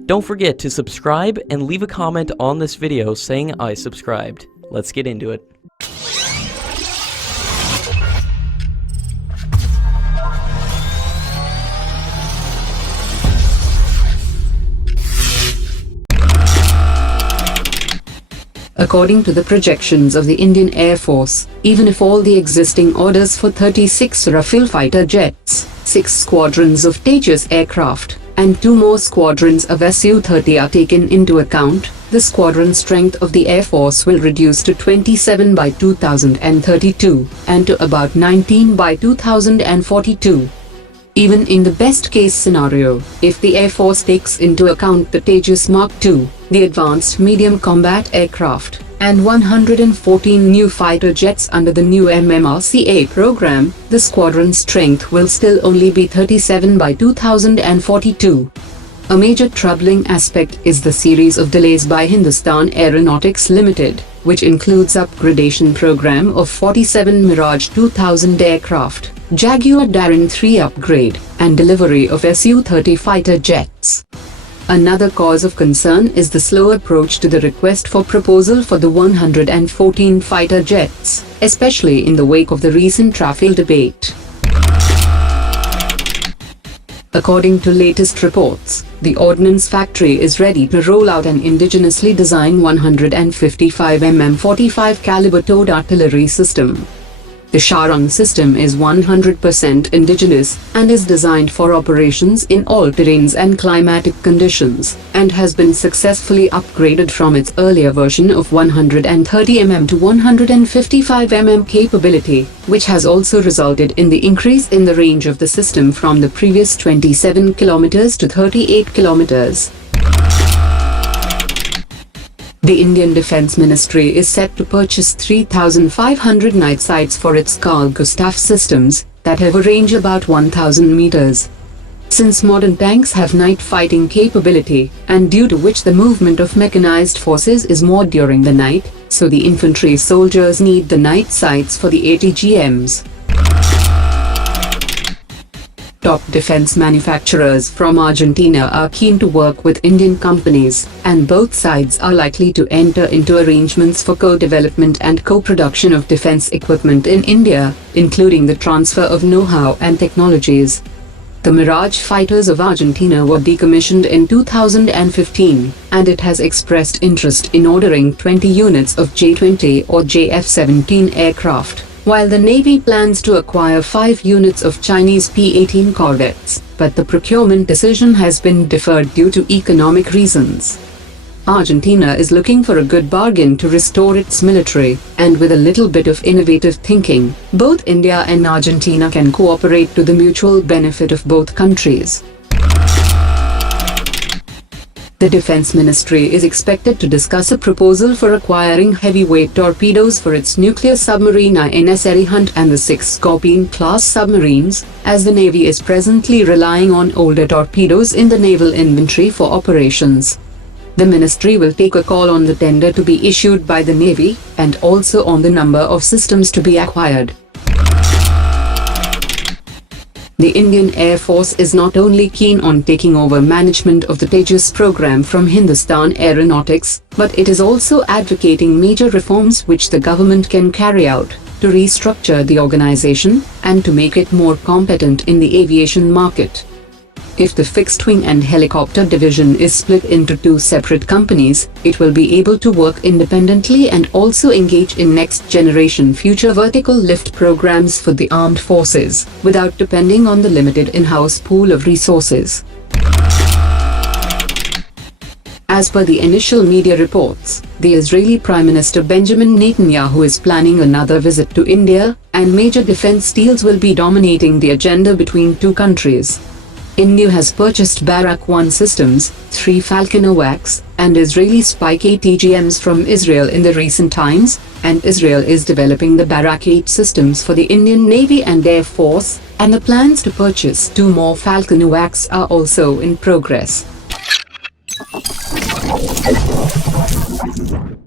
Don't forget to subscribe and leave a comment on this video saying I subscribed. Let's get into it. According to the projections of the Indian Air Force, even if all the existing orders for 36 Rafale fighter jets, 6 squadrons of Tejas aircraft, and 2 more squadrons of Su-30 are taken into account, the squadron strength of the Air Force will reduce to 27 by 2032, and to about 19 by 2042. Even in the best-case scenario, if the Air Force takes into account the Tejas Mark II, the Advanced Medium Combat Aircraft, and 114 new fighter jets under the new MMRCA program, the squadron strength will still only be 37 by 2042. A major troubling aspect is the series of delays by Hindustan Aeronautics Limited, which includes upgradation program of 47 Mirage 2000 aircraft, Jaguar Darren 3 upgrade, and delivery of Su-30 fighter jets. Another cause of concern is the slow approach to the request for proposal for the 114 fighter jets, especially in the wake of the recent Rafale debate. According to latest reports, the Ordnance Factory is ready to roll out an indigenously designed 155 M-45 caliber towed artillery system. The Sharang system is 100% indigenous and is designed for operations in all terrains and climatic conditions, and has been successfully upgraded from its earlier version of 130 mm to 155 mm capability, which has also resulted in the increase in the range of the system from the previous 27 km to 38 km. The Indian Defence Ministry is set to purchase 3,500 night sights for its Carl Gustaf systems, that have a range about 1,000 meters. Since modern tanks have night fighting capability, and due to which the movement of mechanized forces is more during the night, so the infantry soldiers need the night sights for the ATGMs. Top defense manufacturers from Argentina are keen to work with Indian companies, and both sides are likely to enter into arrangements for co-development and co-production of defense equipment in India, including the transfer of know-how and technologies. The Mirage fighters of Argentina were decommissioned in 2015, and it has expressed interest in ordering 20 units of J-20 or JF-17 aircraft, while the Navy plans to acquire 5 units of Chinese P-18 corvettes, but the procurement decision has been deferred due to economic reasons. Argentina is looking for a good bargain to restore its military, and with a little bit of innovative thinking, both India and Argentina can cooperate to the mutual benefit of both countries. The Defense Ministry is expected to discuss a proposal for acquiring heavyweight torpedoes for its nuclear submarine INS Arihant and the 6 Scorpion-class submarines, as the Navy is presently relying on older torpedoes in the naval inventory for operations. The Ministry will take a call on the tender to be issued by the Navy, and also on the number of systems to be acquired. The Indian Air Force is not only keen on taking over management of the Tejas program from Hindustan Aeronautics, but it is also advocating major reforms which the government can carry out, to restructure the organization, and to make it more competent in the aviation market. If the fixed-wing and helicopter division is split into 2 separate companies, it will be able to work independently and also engage in next-generation future vertical lift programs for the armed forces, without depending on the limited in-house pool of resources. As per the initial media reports, the Israeli Prime Minister Benjamin Netanyahu is planning another visit to India, and major defense deals will be dominating the agenda between 2 countries. India has purchased Barak 1 systems, 3 Falcon AWACS, and Israeli Spike ATGMs from Israel in the recent times, and Israel is developing the Barak 8 systems for the Indian Navy and Air Force, and the plans to purchase 2 more Falcon AWACS are also in progress.